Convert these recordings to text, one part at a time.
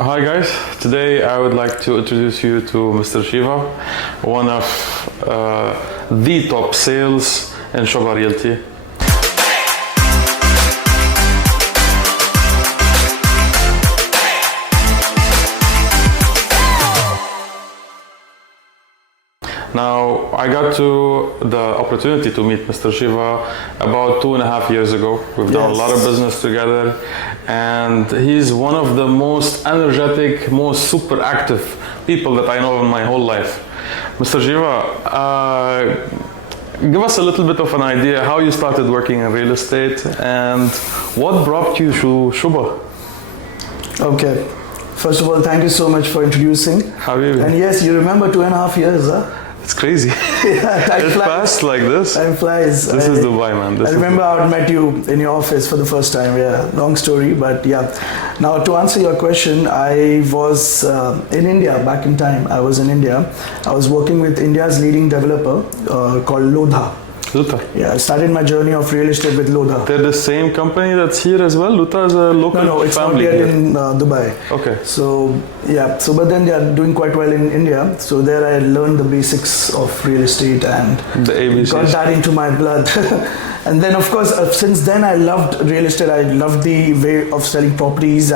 Hi guys, today I would like to introduce you to Mr. Shiva, one of the top sales in Shoba Realty. Now, I got the opportunity to meet Mr. Shiva about 2.5 years ago. We've done a lot of business together, and he's one of the most energetic, most super active people that I know in my whole life. Mr. Shiva, give us a little bit of an idea how you started working in real estate and what brought you to Shoba. Okay. First of all, thank you so much for introducing. Habibi. And yes, you remember 2.5 years, huh? It's crazy. Yeah, it passed like this. Time flies. This is Dubai, man. I remember I had met you in your office for the first time. Yeah, long story, but yeah. Now to answer your question, I was in India back in time. I was in India. I was working with India's leading developer called Lodha. Lutha. Yeah, I started my journey of real estate with Lodha. They're the same company that's here as well? Lutha is a local family? No, it's not yet in Dubai. Okay. So, yeah, but then they are doing quite well in India. So there I learned the basics of real estate and the ABCs. Got that into my blood. And then, of course, since then I loved real estate. I loved the way of selling properties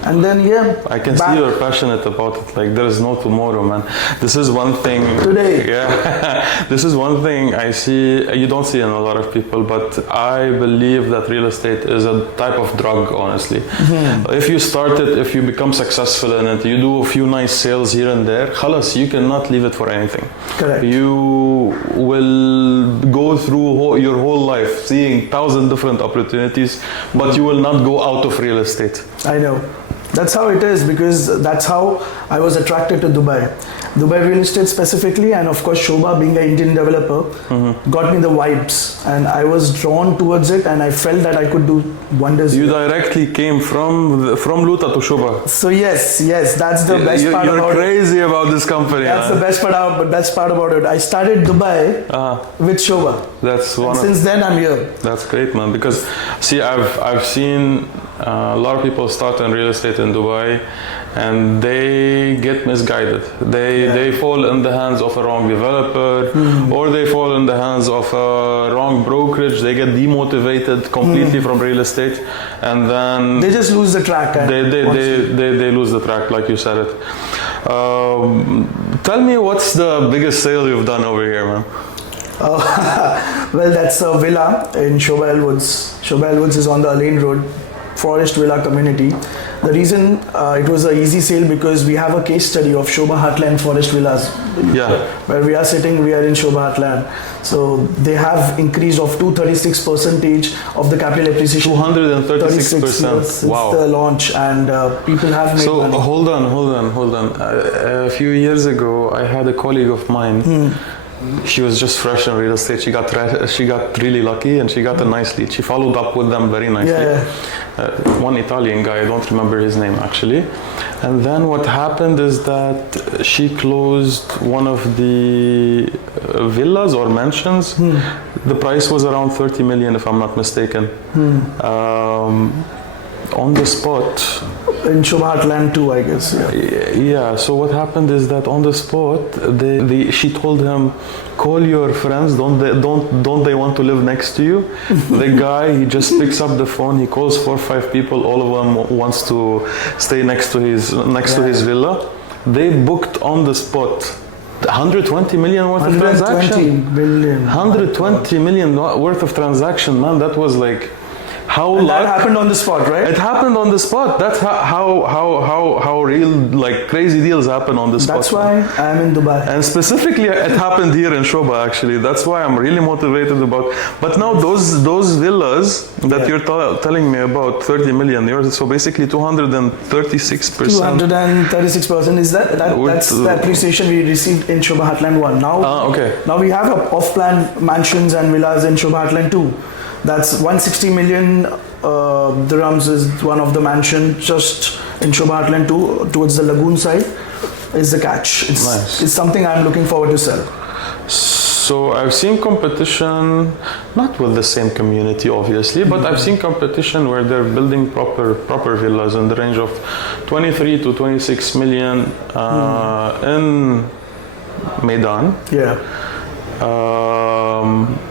and then, yeah. I can see you're passionate about it. Like, there is no tomorrow, man. This is one thing. Today. Yeah. This is one thing I see, you don't see in a lot of people, but I believe that real estate is a type of drug, honestly. Mm-hmm. If you start it, if you become successful in it, you do a few nice sales here and there, khalas, you cannot leave it for anything. Correct. You will go through your whole life seeing 1,000 different opportunities, but you will not go out of real estate. I know. That's how it is, because that's how I was attracted to Dubai. Dubai real estate specifically, and of course Shoba being an Indian developer, got me the vibes, and I was drawn towards it, and I felt that I could do wonders. You directly came from Luta to Shoba. So yes, that's the best part about it. You're crazy about this company. That's the best part about it. I started Dubai with Shoba. Since then I'm here. That's great, man. Because see, I've seen a lot of people start in real estate in Dubai, and they get misguided. They fall in the hands of a wrong developer, or they fall in the hands of a wrong brokerage. They get demotivated completely from real estate, and then they just lose the track. They lose the track, like you said it. Tell me, what's the biggest sale you've done over here, man? Well, that's a villa in Shoba El Woods. Shoba El Woods is on the Lane Road, Forest Villa community. The reason it was an easy sale because we have a case study of Shoba Heartland Forest Villas. Yeah. Where we are sitting, we are in Shoba Heartland. So they have increased of 236% of the capital appreciation. 236%. Since wow. the launch, and people have made money. So hold on. A few years ago, I had a colleague of mine. She was just fresh in real estate. She got really lucky, and she got a nice lead. She followed up with them very nicely. Yeah. One Italian guy, I don't remember his name actually. And then what happened is that she closed one of the villas or mansions. The price was around 30 million, if I'm not mistaken. On the spot. In Shoba Heartland too, I guess. Yeah. So what happened is that on the spot, she told him, "Call your friends. Don't they want to live next to you?" The guy, he just picks up the phone. He calls 4 or 5 people. All of them wants to stay next to his villa. They booked on the spot. 120 million worth of transaction. 120 million worth of transaction, man. That was like. That happened on the spot, right? It happened on the spot. That's how real, like, crazy deals happen on the spot. That's why I'm in Dubai. And specifically, it happened here in Shoba, actually. That's why I'm really motivated about. But now those villas that you're telling me about, 30 million euros. So basically 236%. 236% is that's the appreciation we received in Shoba Heartland 1. Now, now we have off-plan mansions and villas in Shoba Heartland 2. That's 160 million dirhams is one of the mansion just in Shoba Heartland 2 towards the lagoon side is the catch. It's something I'm looking forward to sell. So I've seen competition, not with the same community obviously, but I've seen competition where they're building proper villas in the range of 23 to 26 million in Maidan. Yeah.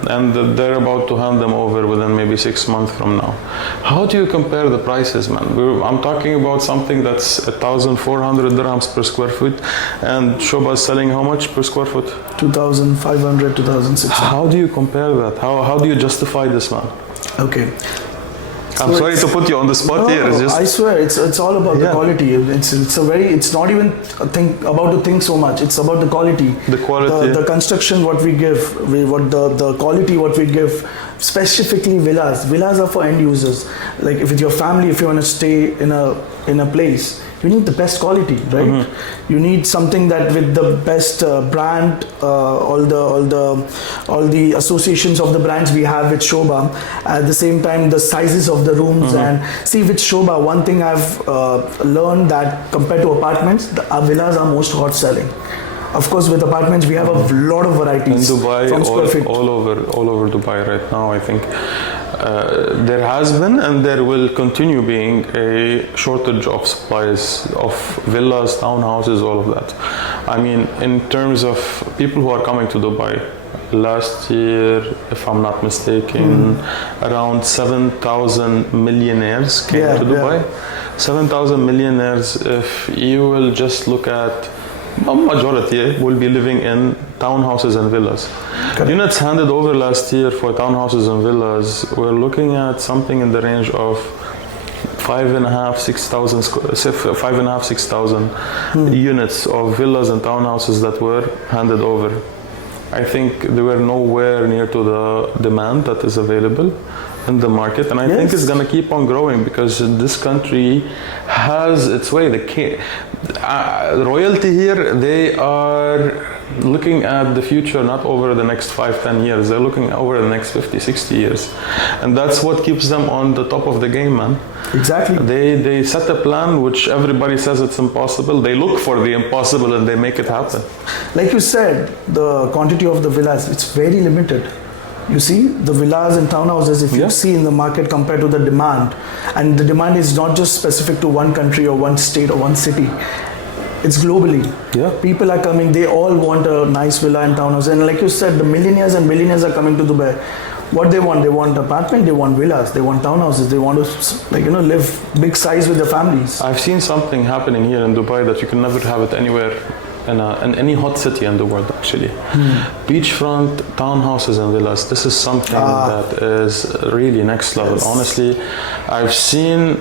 And they're about to hand them over within maybe 6 months from now. How do you compare the prices, man? I'm talking about something that's 1,400 dirhams per square foot, and Shoba is selling how much per square foot? 2,500, 2,600. How do you compare that? How do you justify this, man? Okay. I'm sorry to put you on the spot here. It's just, I swear, it's all about the quality. It's not even about to think so much. It's about the quality. The quality. The construction, what we give, the quality, what we give. Specifically villas. Villas are for end users. Like if it's your family, if you want to stay in a place, you need the best quality, right? Mm-hmm. You need something that with the best brand, all the associations of the brands we have with Shoba. At the same time, the sizes of the rooms. And see, with Shoba, one thing I've learned that compared to apartments, our villas are most hot selling. Of course, with apartments, we have a lot of varieties. In Dubai, all over Dubai right now, I think there has been and there will continue being a shortage of supplies of villas, townhouses, all of that. I mean, in terms of people who are coming to Dubai, last year, if I'm not mistaken, around 7,000 millionaires came to Dubai. 7,000 millionaires, if you will just look at a majority will be living in townhouses and villas. Okay. Units handed over last year for townhouses and villas, we're looking at something in the range of 6,000 units of villas and townhouses that were handed over. I think they were nowhere near to the demand that is available in the market, and I think it's going to keep on growing because this country has its way. The royalty here, they are looking at the future, not over the next 5-10 years. They're looking over the next 50-60 years, and that's what keeps them on the top of the game, man. Exactly. They set a plan which everybody says it's impossible. They look for the impossible and they make it happen. Like you said, the quantity of the villas, it's very limited. You see, the villas and townhouses, if you see in the market compared to the demand, and the demand is not just specific to one country or one state or one city, it's globally. Yeah. People are coming, they all want a nice villa and townhouse. And like you said, the millionaires and billionaires are coming to Dubai. What they want apartment, they want villas, they want townhouses, they want to live big size with their families. I've seen something happening here in Dubai that you can never have it anywhere in any hot city in the world, actually. Beachfront townhouses and villas, this is something that is really next level. Yes. Honestly, I've seen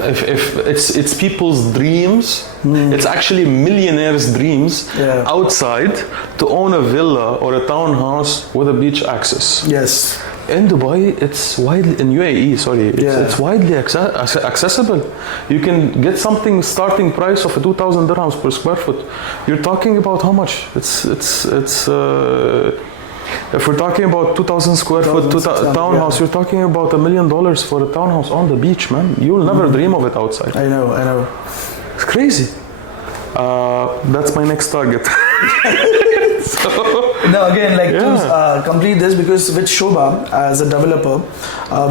if it's people's dreams, it's actually millionaires' dreams outside to own a villa or a townhouse with a beach access. Yes. In Dubai, it's widely, in UAE, sorry, it's widely accessible. You can get something starting price of 2,000 dirhams per square foot. You're talking about how much? If we're talking about 2,000 square foot townhouse, you're talking about $1 million for a townhouse on the beach, man. You'll never dream of it outside. I know. It's crazy. That's my next target. To complete this, because with Shoba as a developer,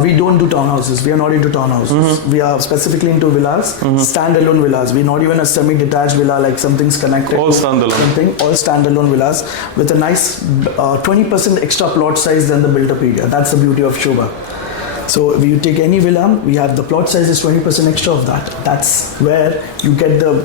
we don't do townhouses. We are not into townhouses. We are specifically into villas, standalone villas. We're not even a semi-detached villa like something's connected. All standalone. All standalone villas with a nice 20% extra plot size than the built-up area. That's the beauty of Shoba. So if you take any villa, we have the plot size is 20% extra of that. That's where you get the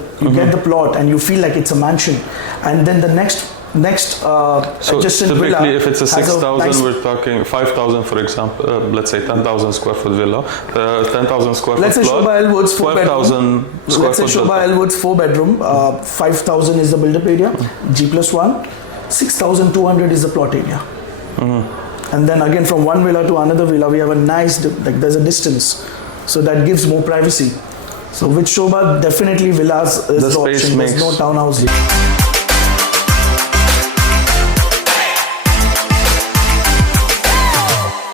plot and you feel like it's a mansion. And then the next so adjacent typically villa, if it's a 6,000, we're talking 5,000, for example, let's say 10,000 square foot villa, 10,000 square foot plot, let's say Shoba Elwood's 12,000 square foot. Let's say Shoba Elwood's 4-bedroom, 5,000 is the build-up area, G+1, 6,200 is the plot area. And then again from one villa to another villa, we have a nice, there's a distance. So that gives more privacy. So with Shoba, definitely villas is the option. There's no townhouse here.